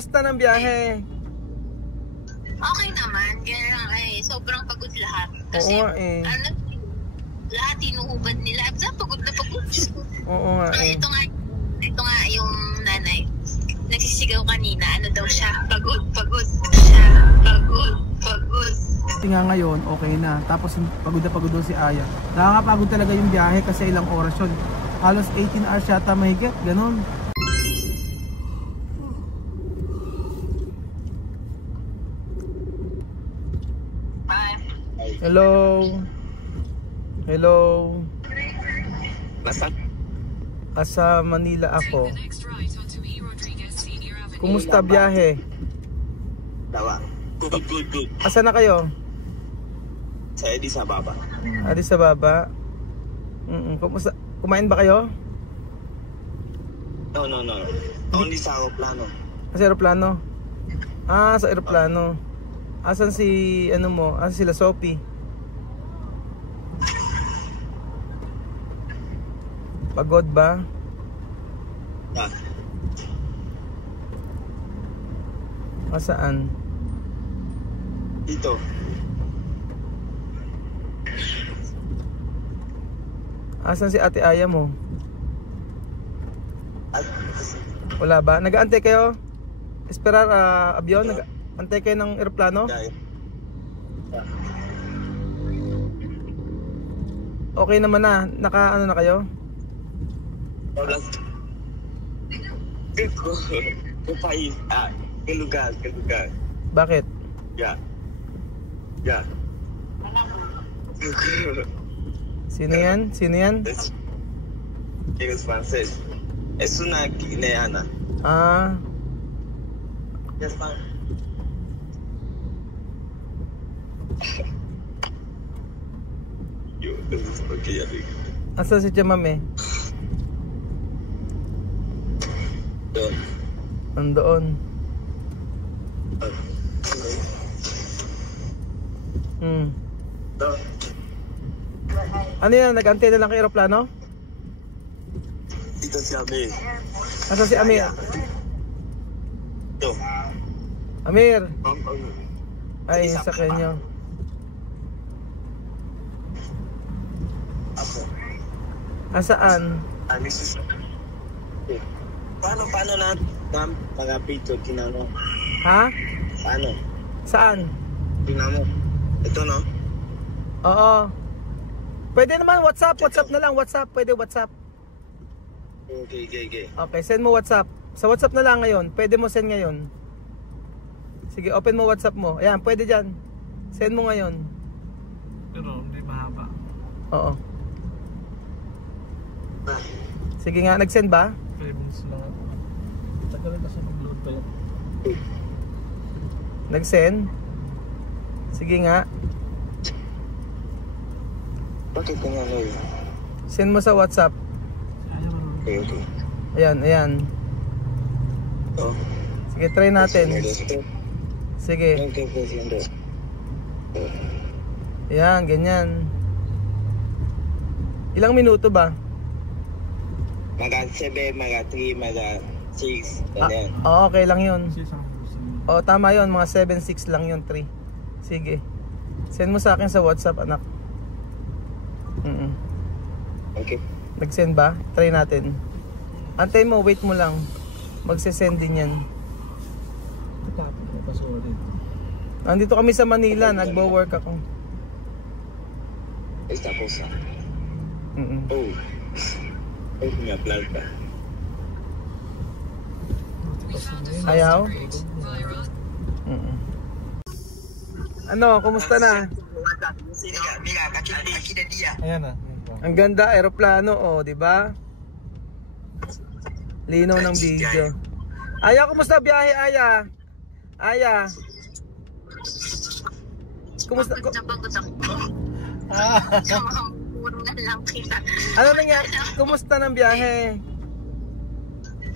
kumusta ng biyahe? Okay naman, kaya lang sobrang pagod lahat. Kasi Oo nga eh. Lahat inuubad nila. Pagod na pagod. Oo nga eh. Ito nga yung nanay. Nagsisigaw kanina, ano daw siya? Pagod siya. Pagod. Kasi nga ngayon, okay na. Tapos pagod na pagod daw si Aya. Nakakapagod talaga yung biyahe kasi ilang oras yun. Halos 18 hours yata mahigit, ganun. Hello. Asa Manila ako. Kumusta biyahe? Good. Asa na kayo? Sa Addis Ababa. Addis Ababa. Kumusta? Kumain ba kayo? No. Only sa aeroplano. Sa aeroplano? Sa aeroplano. Asan si ano mo? Asan sila Sophie? Pagod ba? Saan? Dito. Asan si Ate Aya mo? Wala ba? Nag-aantay kayo? Esperar avion? Nag-aantay kayo ng eroplano? Okay naman na. Naka-ano na kayo? Ke lugar. Bakit? Ya. Sino yan? Es francés. Es una guineana. Yes, ma'am. Yo, this is okay, Asa si Chamame? Doon. Andoon. Doon. Ano yan? Nag-antay na lang kay aeroplano? Dito si Amir. Asa si Amir? Yo. Amir! Ay, sa kanyo. Asaan? Paano na mga pito tinano? Ha? Paano? Saan? Tinamo. Ito no? Oo. Pwede naman WhatsApp na lang. Pwede WhatsApp. Okay. Okay, send mo WhatsApp. Sa WhatsApp na lang ngayon. Pwede mo send ngayon. Sige, open mo WhatsApp mo. Ayan, pwede dyan. Send mo ngayon. Pero hindi mahaba. Oo. Sige nga, nag-send ba? 5 minutes lang. Tagal kasi mag-load pa yun. Nag-send? Sige nga. Bakit kanya ngayon? Send mo sa WhatsApp. Okay. Ayan. Oh. Sige, try natin. Sige. Ayan, ganyan. Ilang minuto ba? Mga 7, mga 3, mga 6. Ganyan. Okay lang yun. Tama yun. Mga 7, 6 lang yun. 3. Sige. Send mo sa akin sa WhatsApp, anak. Okay. Nag-send ba? Try natin. Antay mo, wait mo lang. Magse-send din yan. Nandito kami sa Manila, nagbo-work ako. Tapos may apply ka. Ayaw? Ano, kumusta na? Ayan na. Ang ganda, aeroplano, di ba? Linaw ng video. Aya, kumusta biyahe, Aya? Kumusta? Napagod ako. Na lang kita. Ano nangyari? Kumusta ng biyahe?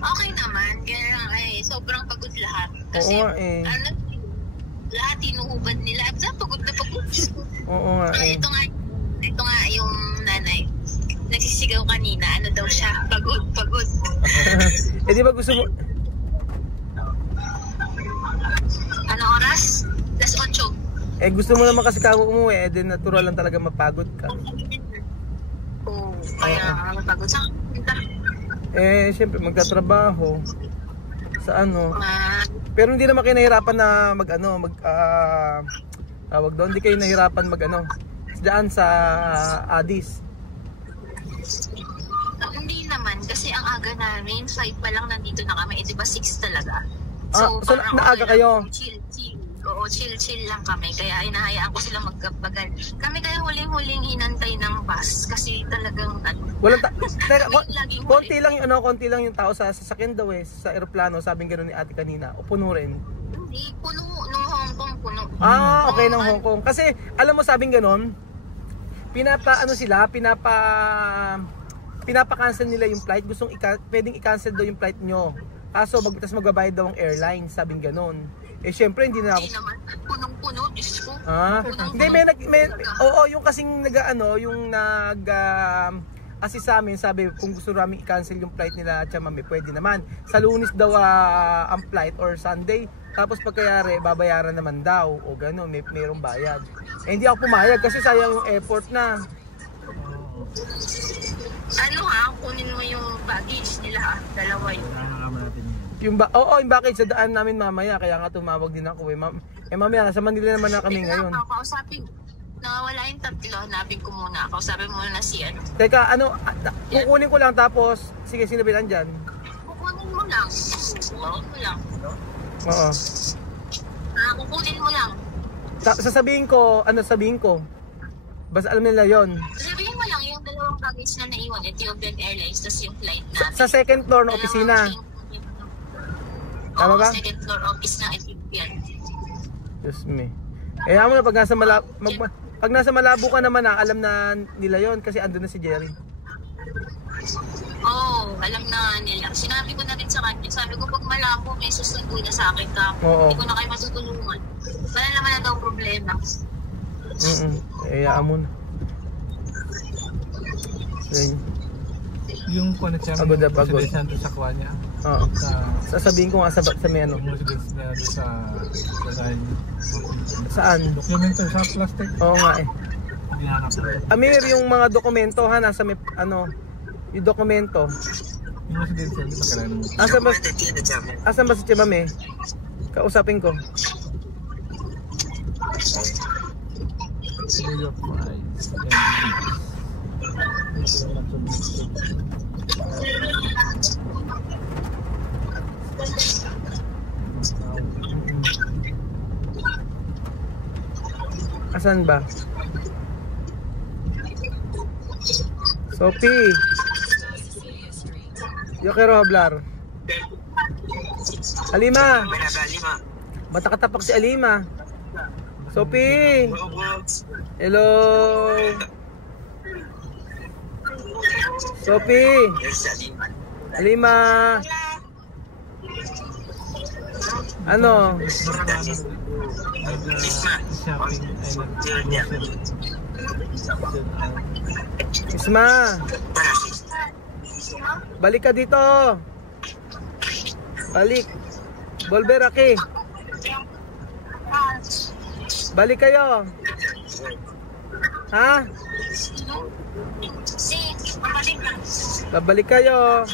Okay naman, kaya lang sobrang pagod lahat. Kasi Oo nga eh. Lahat inuubad nila. Pagod na pagod. Oo nga eh. Ito nga yung nanay. Nagsisigaw kanina, ano daw siya? Pagod. Di ba gusto mo? Eh gusto mo naman kasi kako umuwi, eh din natural lang talaga mapagod ka. Oo, kaya mapagod sa punta. Eh syempre magtatrabaho sa ano. Pero hindi naman kayo nahirapan na tawag doon, hindi kayo nahirapan diyan sa Addis. Hindi naman, kasi ang aga namin, 5 pa lang nandito na kami, di ba 6 talaga? So parang naaga okay kayo? lang, chill. Oo, chill lang kami, kaya inahayaan ko sila magkabagal. Kami kaya huling-huling hinantay ng bus, kasi talagang Walang teka, laging konti lang yung tao sa sasakyan daw sa eroplano, sabing gano'n ni ate kanina. O puno rin? Hindi, puno, nung Hong Kong, puno. Okay, ng Hong Kong. Kasi, alam mo, sabing gano'n, pinapa-cancel nila yung flight. Pwedeng i-cancel daw yung flight nyo. Kaso, tas magbabayad daw ang airline, sabing gano'n. Eh, syempre, hindi na ako... Hindi naman, punong-puno, Diyos ko. Hindi, yung kasing assist sa amin, sabi, kung gusto namin i-cancel yung flight nila, Chamame, pwede naman. Sa Lunes daw ang flight or Sunday. Tapos pagkayari, babayaran naman daw. O gano'n, mayroong bayad. Eh, hindi ako pumayag kasi sayang yung effort na. Kunin mo yung baggage nila, dalawa yun. Yung baggage sa daan namin mamaya, kaya nga tumawag din ako mamaya, sa Manila naman na kami ngayon. Kausapin, nawawala yung tatlo, hanapin ko muna. Kausapin mo na si Teka, kukunin ko lang tapos, sige, sino ba nandyan? Kukunin mo lang. Oo. Kukunin mo lang. Sasabihin ko. Basta alam nila yon. Sabihin mo lang yung dalawang baggage na naiwan, Ethiopian Airlines, tapos yung flight namin. Sa second floor na opisina. Tama ba? Second floor office ng Ethiopian. Diyos me. Eh, mo na pag nasa Malabo ka naman alam na nila yon kasi andun na si Jerry. Alam na nila. Sinabi ko na rin sa kanya. Sabi ko, pag Malabo, may susundo na sa akin ka. Hindi ko na kayo matutulungan. Wala naman na daw problema. Mo na. Yung connection sa kuha niya. Oo. Sasabihin ko nga sa may ano. Saan? Dokumento sa plastic. Oo nga eh. Amir, yung mga dokumento nasa may yung dokumento. Yung residensya dito kailangan mo. Asan ba si Chamame? Kausapin ko. Asan ba? Sophie. Yo quiero hablar. Alima. Matakatapak si Alima. Sophie. Hello. Sophie. Alima. Ano? Isma. Balik ka dito. Balik. Volver aquí. Balik kayo. Ha? Babalik kayo.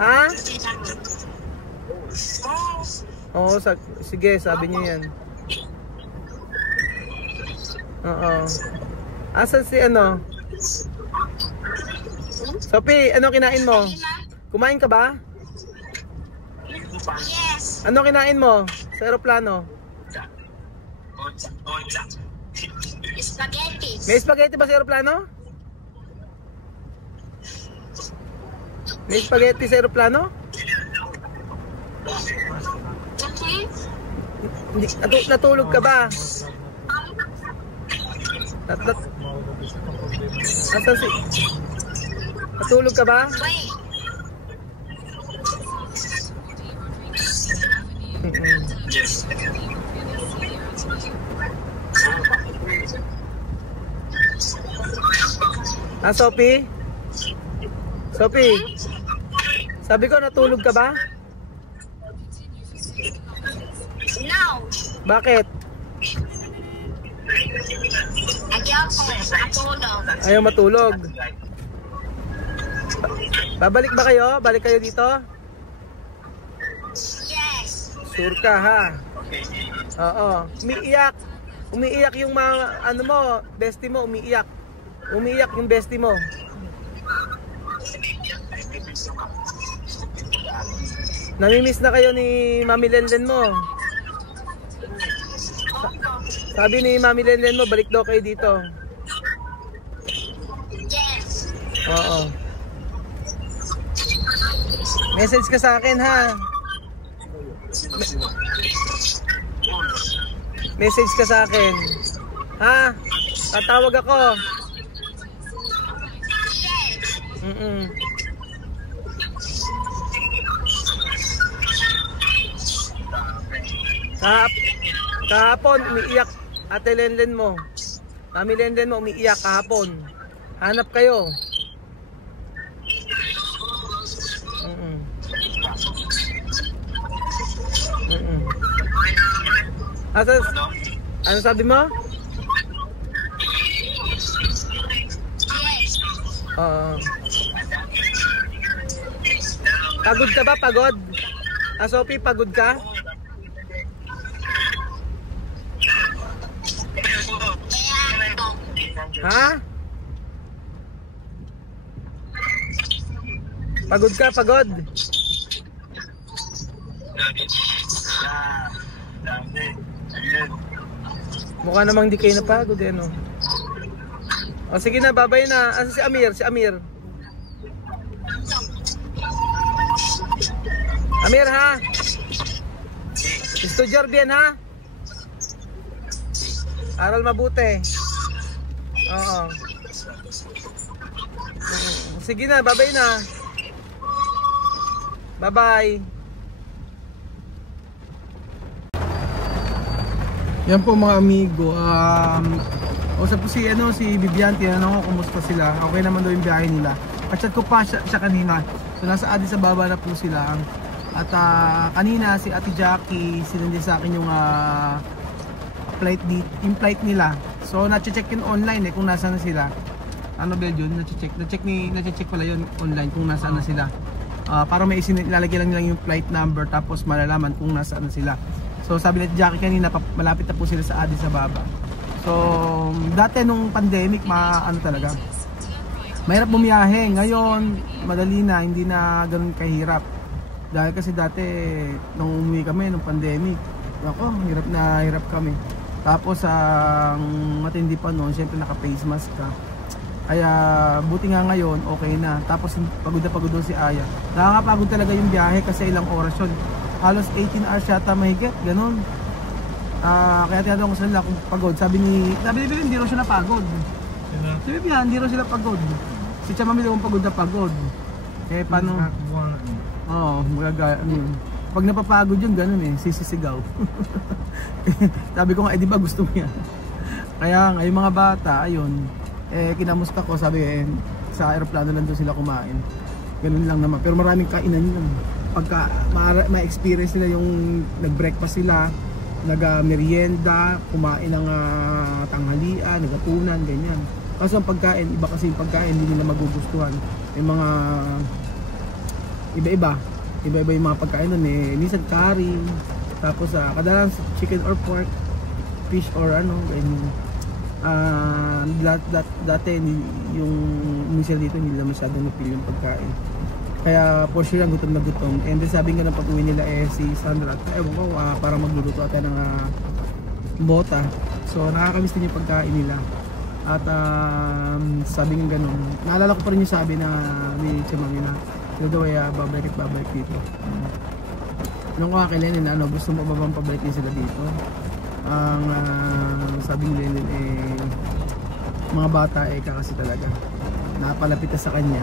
Ha? Oo, sige, sabi niyo yan. Oo. Asan si Sophie, ano kinain mo? Kumain ka ba? Yes. Ano kinain mo sa aeroplano? Spaghetti. May spaghetti ba sa aeroplano? May spaghetti sa aeroplano? Natulog ka ba? Natulog ka ba? Sophie? Sophie? Sabi ko, natulog ka ba? No. Bakit? Ayaw ko, matulog. Ayaw matulog. Babalik ba kayo? Balik kayo dito? Yes. Sure ka ha? Oo. Umiiyak. Umiiyak yung mga ano mo, bestie mo, umiiyak. Umiiyak yung bestie mo. Namimiss na kayo ni Mami Lenlen mo. Sabi ni Mami Lenlen mo, balik daw kayo dito. Yes. Oo. Message ka sa akin ha. Message ka sa akin. Ha? Tatawag ako. Kahapon umiiyak Ate Lenlen mo. Mami Lenlen mo umiiyak kahapon. Hanap kayo. Ano sabi mo? Pagod ka ba? Pagod? Sophie, pagod ka? Ha? Pagod ka? Pagod? Mukha namang di kayo napagod eh, no? O sige na, babay na. Asa si Amir? Si Amir. Amir ha? Estudyar bien ha? Aral mabuti. Oo. Sige na, babay na. Bye-bye. Yan po mga amigo, usap po si Vivian, tinanong ko kumusta sila. Okay naman daw yung biyahe nila. Chat ko pa siya kanina. So nasa Addis Ababa na po sila. At kanina si Ate Jackie sinindi sa akin yung flight nila. So na-check yun online kung nasaan na sila. Ano ba yun? Na-check pala yun online kung nasaan na sila. Para may ilalagay lang yung flight number tapos malalaman kung nasaan na sila. So sabi ni Jackie kanina, malapit na po sila sa Addis Ababa. So dati nung pandemic, talaga mahirap bumiyahe. Ngayon madali na, hindi na ganoon kahirap. Dahil kasi dati nung umuwi kami nung pandemic, ako hirap na hirap kami. Tapos ang matindi pa noon, syempre naka-face mask ka. Kaya buti nga ngayon okay na. Tapos pagod na pagod doon si Aya. Nakakapagod talaga yung biyahe kasi ilang oras yun. Halos 18 hours yata mahigit, ganun. Kaya tinatanong ko sa nila kung pagod. Sabi ni Bibi, hindi raw siya napagod. Sabi Bibi, hindi raw sila pagod. Si Chamami daw pagod na pagod. Eh paano? Oo, pag napapagod yun, ganun sisisigaw. Sabi ko nga, di ba gusto mo yan? Kaya nga, yung mga bata, ayun, kinamusta ko, sabi sa aeroplano lang doon sila kumain. Ganun lang naman, pero maraming kainan yun. Pagka ma-experience nila yung nag-breakfast sila, nag-merienda, kumain ng tanghalian, nagatunan, ganyan. Kasi ang pagkain, iba kasi yung pagkain, hindi nila magugustuhan. Yung mga iba-iba yung mga pagkain nun minsan curry, tapos kadalas chicken or pork, fish or ganyan. Dati yung minsan dito hindi nila masyadong napili yung pagkain. Kaya for sure lang gutom na gutom. And then sabi nga ng pag-uwi nila si Sandra, ewan ko, para magluluto ata ng bota. So nakakamiss din yung pagkain nila. At sabi nga ganun, naalala ko pa rin yung sabi na ni Chamami na sila daw ay babalik dito. Nung ko kakilin na gusto mo ba bang pabalikin sila dito? Ang sabi ni Lennon mga bata kakasi talaga. Napalapit na sa kanya.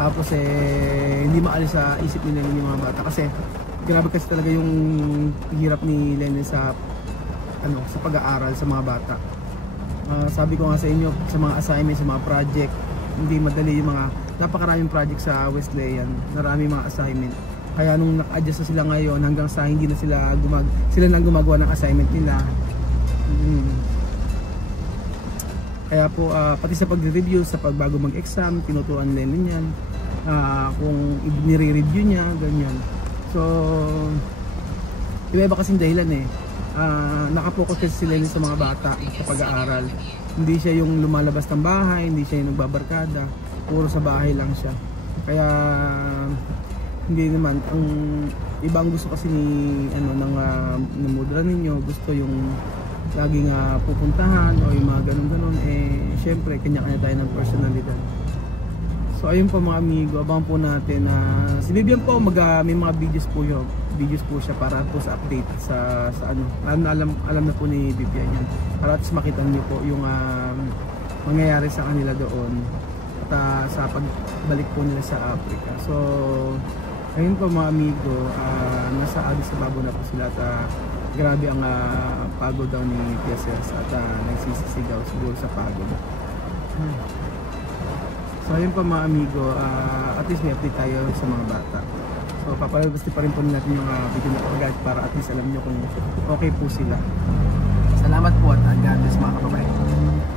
Tapos hindi maalis sa isip ni Lennon yung mga bata kasi grabe kasi talaga yung hirap ni Lennon sa pag-aaral sa mga bata. Sabi ko nga sa inyo, sa mga assignment, sa mga project, hindi madali yung mga napakaraming project sa Wesleyan, maraming mga assignment. Kaya nung naka-adjust na sila ngayon hanggang sa hindi na sila sila lang gumagawa ng assignment nila. Kaya po pati sa pagre-review, sa pagbago mag-exam, tinuturuan nila yan. Kung nire-review niya, ganyan. So iba-iba kasing dahilan eh. Nakapokus kasi sila sa mga bata sa pag-aaral. Hindi siya yung lumalabas ng bahay, hindi siya yung nagbabarkada, puro sa bahay lang siya. Kaya hindi naman ang ibang gusto kasi ni ng mudra ninyo, gusto yung laging pupuntahan o yung mga ganun-ganun, syempre kanya-kanya tayo ng personalidad. So ayun po mga amigo, abangan po natin si Vivian po may mga videos po siya para po sa update sa alam na po ni Vivian yan, para at makita niyo po yung mangyayari sa kanila doon at sa pagbalik po nila sa Africa. So ayun po mga amigo, nasa Addis Ababa na po sila at grabe ang pagod daw ni Tia Cels at nagsisisigaw siguro sa pagod. So ayun po mga amigo, at least may update tayo sa mga bata. So papalabas pa rin po natin yung video na pagad para at least alam nyo kung okay po sila. Salamat po at God bless mga kababayan.